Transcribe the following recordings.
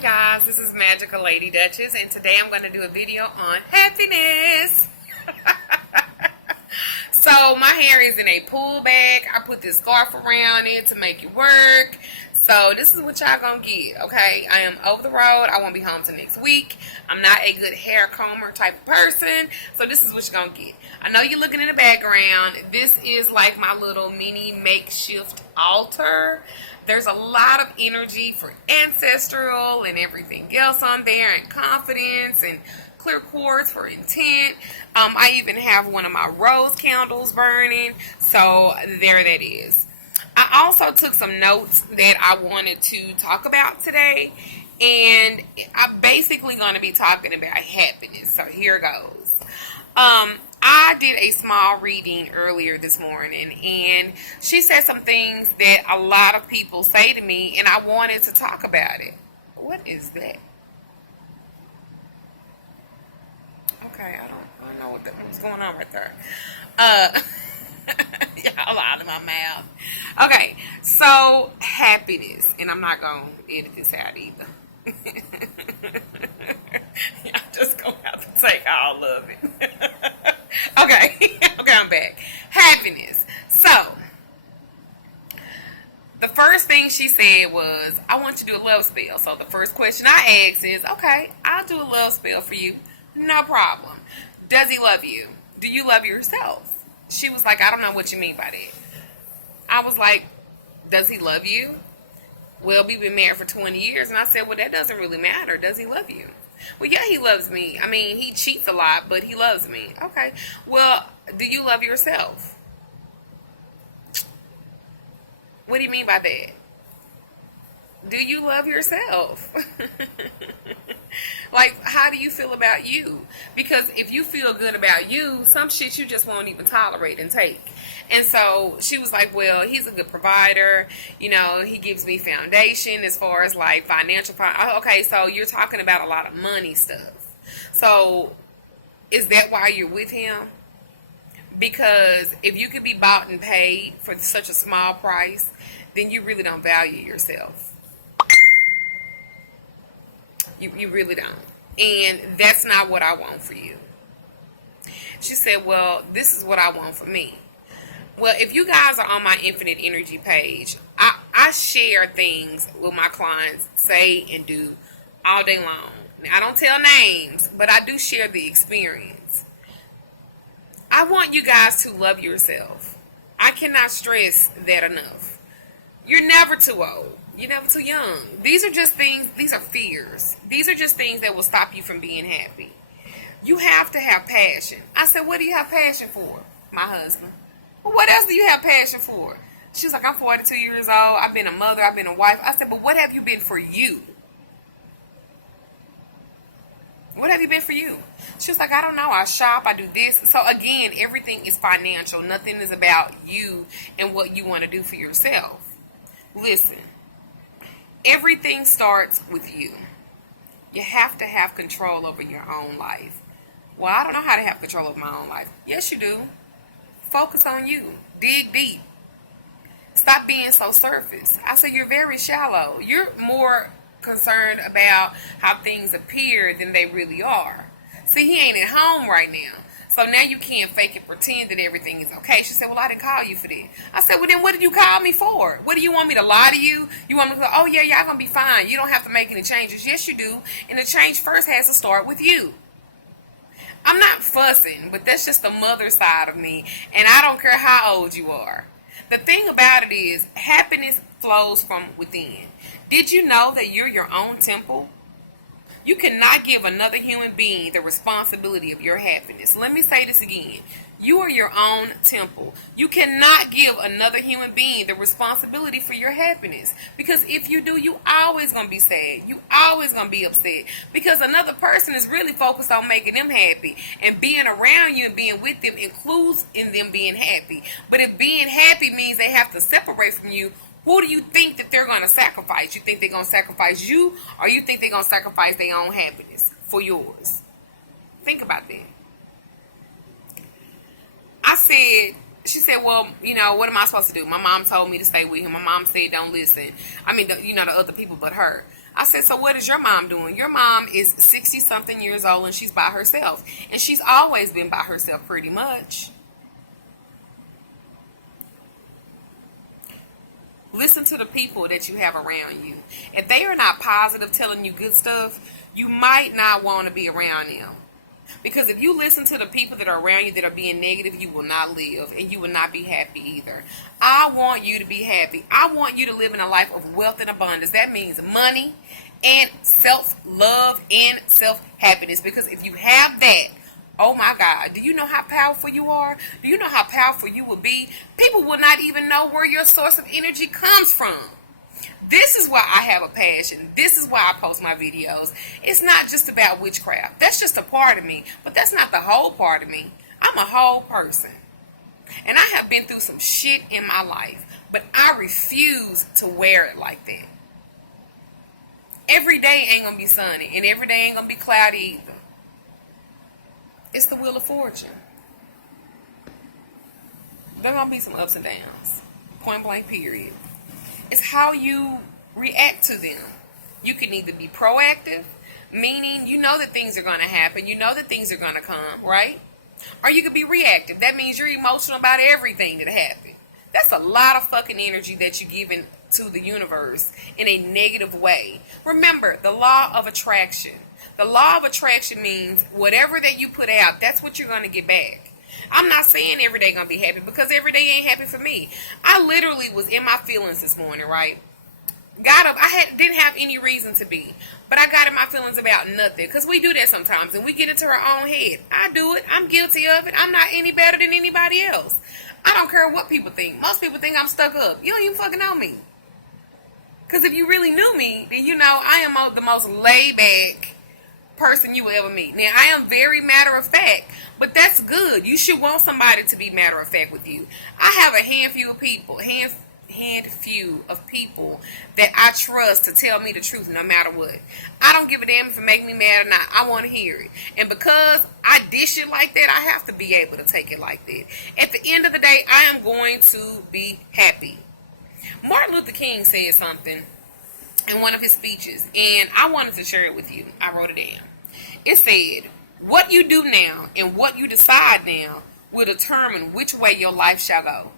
guys, this is Magic, a Lady Duchess, and today I'm going to do a video on happiness. So my hair is in a pull bag. I put this scarf around it to make it work. So this is what y'all gonna get, okay? I am over the road. I won't be home till next week. I'm not a good hair comber type of person, so this is what you're gonna get. I know you're looking in the background. This is like my little mini makeshift altar. There's a lot of energy for ancestral and everything else on there, and confidence and clear quartz for intent. I even have one of my rose candles burning, so there that is. I also took some notes that I wanted to talk about today, and I'm basically going to be talking about happiness. So here goes. I did a small reading earlier this morning, and she said some things that a lot of people say to me, and I wanted to talk about it. What is that? Okay, I don't know what's going on right there. Y'all out of my mouth. Okay, so happiness, and I'm not gonna edit this out either. Y'all just gonna have to take all of it. Okay, I'm back. Happiness. So the first thing she said was, I want you to do a love spell. So the first question I asked is, okay, I'll do a love spell for you. No problem. Does he love you? Do you love yourself? She was like, I don't know what you mean by that. I was like, does he love you? Well, we've been married for 20 years. And I said, well, that doesn't really matter. Does he love you? Well, yeah, he loves me. I mean, he cheats a lot, but he loves me. Okay. Well, do you love yourself? What do you mean by that? Do you love yourself? Like, how do you feel about you? Because if you feel good about you, some shit you just won't even tolerate and take. And so she was like, well, he's a good provider. You know, he gives me foundation as far as like financial. Okay, so you're talking about a lot of money stuff. So is that why you're with him? Because if you could be bought and paid for such a small price, then you really don't value yourself. You really don't. And that's not what I want for you. She said, well, this is what I want for me. Well, if you guys are on my Infinite Energy page, I share things with my clients say and do all day long. Now, I don't tell names, but I do share the experience. I want you guys to love yourself. I cannot stress that enough. You're never too old. You're never too young. These are just things, these are fears. These are just things that will stop you from being happy. You have to have passion. I said, what do you have passion for? My husband. Well, what else do you have passion for? She was like, I'm 42 years old. I've been a mother. I've been a wife. I said, but what have you been for you? What have you been for you? She was like, I don't know. I shop. I do this. So again, everything is financial. Nothing is about you and what you want to do for yourself. Listen. Everything starts with you. You have to have control over your own life. Well, I don't know how to have control over my own life. Yes, you do. Focus on you. Dig deep. Stop being so surface. I said you're very shallow. You're more concerned about how things appear than they really are. See, he ain't at home right now. So now you can't fake and pretend that everything is okay. She said, well, I didn't call you for that. I said, well, then what did you call me for? What do you want me to lie to you? You want me to go, oh, yeah, y'all going to be fine. You don't have to make any changes. Yes, you do. And the change first has to start with you. I'm not fussing, but that's just the mother side of me. And I don't care how old you are. The thing about it is, happiness flows from within. Did you know that you're your own temple? You cannot give another human being the responsibility of your happiness. Let me say this again. You are your own temple. You cannot give another human being the responsibility for your happiness. Because if you do, you always going to be sad. You always going to be upset. Because another person is really focused on making them happy. And being around you and being with them includes in them being happy. But if being happy means they have to separate from you, who do you think that they're going to sacrifice? You think they're going to sacrifice you, or you think they're going to sacrifice their own happiness for yours? Think about that. I said, she said, well, what am I supposed to do? My mom told me to stay with him. My mom said don't listen. I mean, the other people but her. I said, so what is your mom doing? Your mom is 60-something years old and she's by herself. And she's always been by herself pretty much. Listen to the people that you have around you. If they are not positive, telling you good stuff, you might not want to be around them. Because if you listen to the people that are around you that are being negative, you will not live and you will not be happy either. I want you to be happy. I want you to live in a life of wealth and abundance. That means money and self-love and self-happiness. Because if you have that, oh my God, do you know how powerful you are? Do you know how powerful you will be? People will not even know where your source of energy comes from. This is why I have a passion. This is why I post my videos. It's not just about witchcraft. That's just a part of me. But that's not the whole part of me. I'm a whole person. And I have been through some shit in my life. But I refuse to wear it like that. Every day ain't going to be sunny. And every day ain't going to be cloudy either. It's the wheel of fortune. There are going to be some ups and downs. Point blank period. It's how you react to them. You can either be proactive, meaning you know that things are going to happen. You know that things are going to come, right? Or you could be reactive. That means you're emotional about everything that happened. That's a lot of fucking energy that you're giving to the universe in a negative way. Remember, the law of attraction. The law of attraction means whatever that you put out, that's what you're going to get back. I'm not saying every day gonna be happy because every day ain't happy for me. I literally was in my feelings this morning, right? Got up. Didn't have any reason to be, but I got in my feelings about nothing because we do that sometimes and we get into our own head. I do it. I'm guilty of it. I'm not any better than anybody else. I don't care what people think. Most people think I'm stuck up. You don't even fucking know me. Because if you really knew me, then you know I am the most laid back person you will ever meet. Now, I am very matter of fact, but that's good. You should want somebody to be matter of fact with you. I have a handful of people that I trust to tell me the truth no matter what. I don't give a damn if it make me mad or not. I want to hear it. And because I dish it like that, I have to be able to take it like that. At the end of the day, I am going to be happy. Martin Luther King said something in one of his speeches, and I wanted to share it with you. I wrote it down. It said, what you do now and what you decide now will determine which way your life shall go.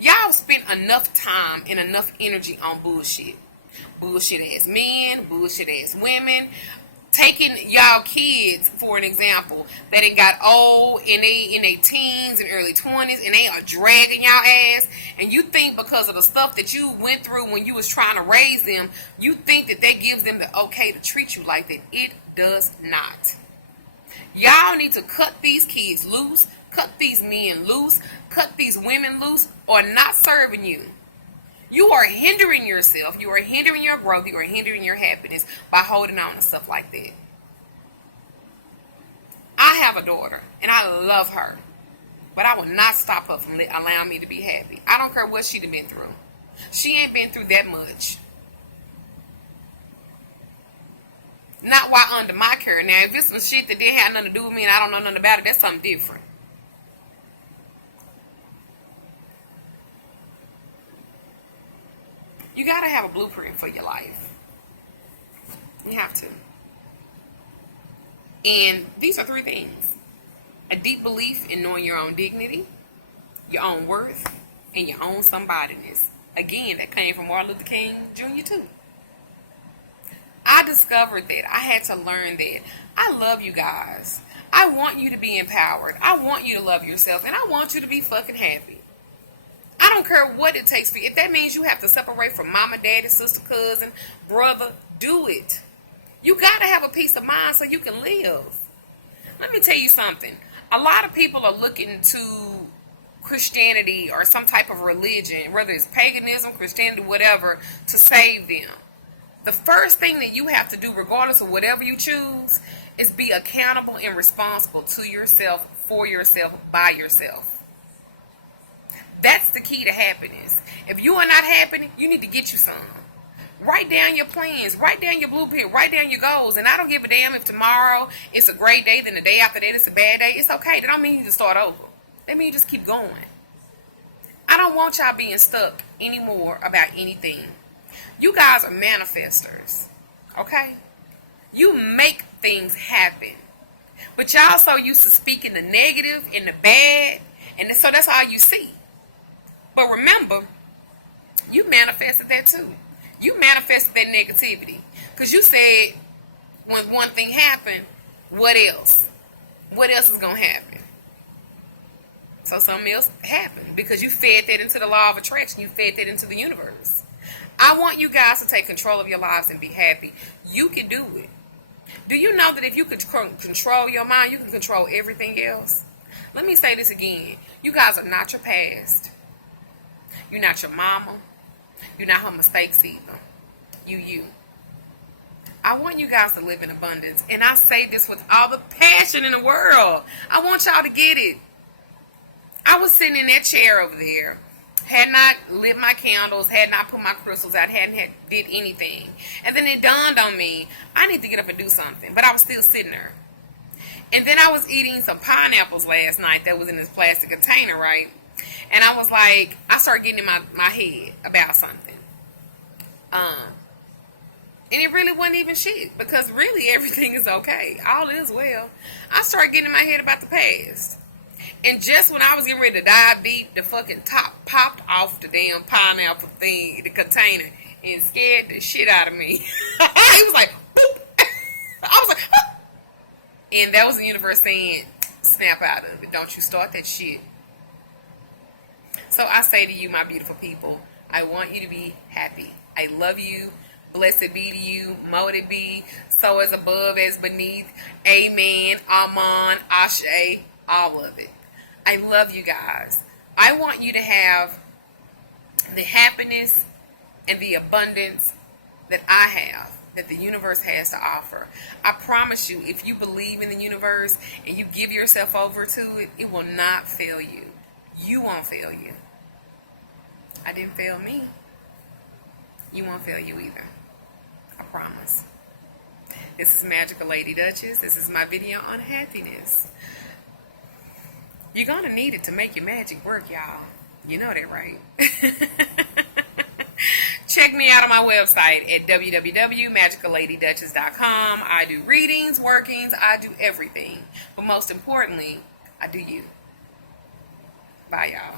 Y'all spent enough time and enough energy on bullshit. Bullshit as men, bullshit as women. Taking y'all kids, for an example, that ain't got old and they in their teens and early 20s and they are dragging y'all ass, and you think because of the stuff that you went through when you was trying to raise them, you think that gives them the okay to treat you like that. It does not. Y'all need to cut these kids loose, cut these men loose, cut these women loose, or not serving you. You are hindering yourself. You are hindering your growth. You are hindering your happiness by holding on to stuff like that. I have a daughter, and I love her. But I will not stop her from allowing me to be happy. I don't care what she's been through. She ain't been through that much. Not while under my care. Now, if it's some shit that didn't have nothing to do with me and I don't know nothing about it, that's something different. You got to have a blueprint for your life. You have to. And these are 3 things. A deep belief in knowing your own dignity, your own worth, and your own somebodyness. Again, that came from Martin Luther King Jr. too. I discovered that. I had to learn that. I love you guys. I want you to be empowered. I want you to love yourself. And I want you to be fucking happy. I don't care what it takes for you. If that means you have to separate from mama, daddy, sister, cousin, brother, do it. You got to have a peace of mind so you can live. Let me tell you something. A lot of people are looking to Christianity or some type of religion, whether it's paganism, Christianity, whatever, to save them. The first thing that you have to do, regardless of whatever you choose, is be accountable and responsible to yourself, for yourself, by yourself. That's the key to happiness. If you are not happy, you need to get you some. Write down your plans. Write down your blueprint. Write down your goals. And I don't give a damn if tomorrow it's a great day, then the day after that it's a bad day. It's okay. That don't mean you just start over. That means you just keep going. I don't want y'all being stuck anymore about anything. You guys are manifestors. Okay? You make things happen. But y'all so used to speaking the negative and the bad, and so that's all you see. But remember, you manifested that too. You manifested that negativity. Because you said, when one thing happened, what else? What else is going to happen? So something else happened. Because you fed that into the law of attraction. You fed that into the universe. I want you guys to take control of your lives and be happy. You can do it. Do you know that if you could control your mind, you can control everything else? Let me say this again. You guys are not your past. You're not your mama. You're not her mistakes either. You. I want you guys to live in abundance. And I say this with all the passion in the world. I want y'all to get it. I was sitting in that chair over there. Had not lit my candles, had not put my crystals out, did anything. And then it dawned on me, I need to get up and do something. But I was still sitting there. And then I was eating some pineapples last night that was in this plastic container, right? And I was like, I started getting in my head about something. And it really wasn't even shit. Because really everything is okay. All is well. I started getting in my head about the past. And just when I was getting ready to dive deep, the fucking top popped off the damn pineapple thing, the container, and scared the shit out of me. It was like, boop. I was like, ah. And that was the universe saying, snap out of it. Don't you start that shit. So I say to you, my beautiful people, I want you to be happy. I love you. Blessed be to you. Mote it be. So as above, as beneath. Amen. Amen. Ashe. All of it. I love you guys. I want you to have the happiness and the abundance that I have, that the universe has to offer. I promise you, if you believe in the universe and you give yourself over to it, it will not fail you. You won't fail you. I didn't fail me. You won't fail you either. I promise. This is Magical Lady Duchess. This is my video on happiness. You're going to need it to make your magic work, y'all. You know that, right? Check me out on my website at www.magicaladyduchess.com. I do readings, workings, I do everything. But most importantly, I do you. Bye, y'all.